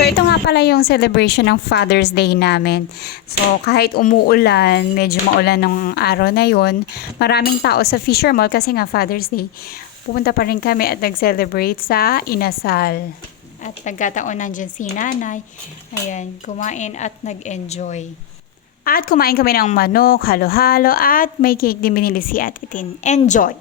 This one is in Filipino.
So, ito nga pala yung celebration ng Father's Day namin. So, kahit umuulan, medyo maulan ng araw na yon, maraming tao sa Fisher Mall kasi nga Father's Day. Pupunta pa rin kami at nag-celebrate sa Inasal. At nagkataon nandyan si nanay. Ayan, kumain at nag-enjoy. At kumain kami ng manok, halo-halo at may cake din binili si Ate Tin. Enjoy!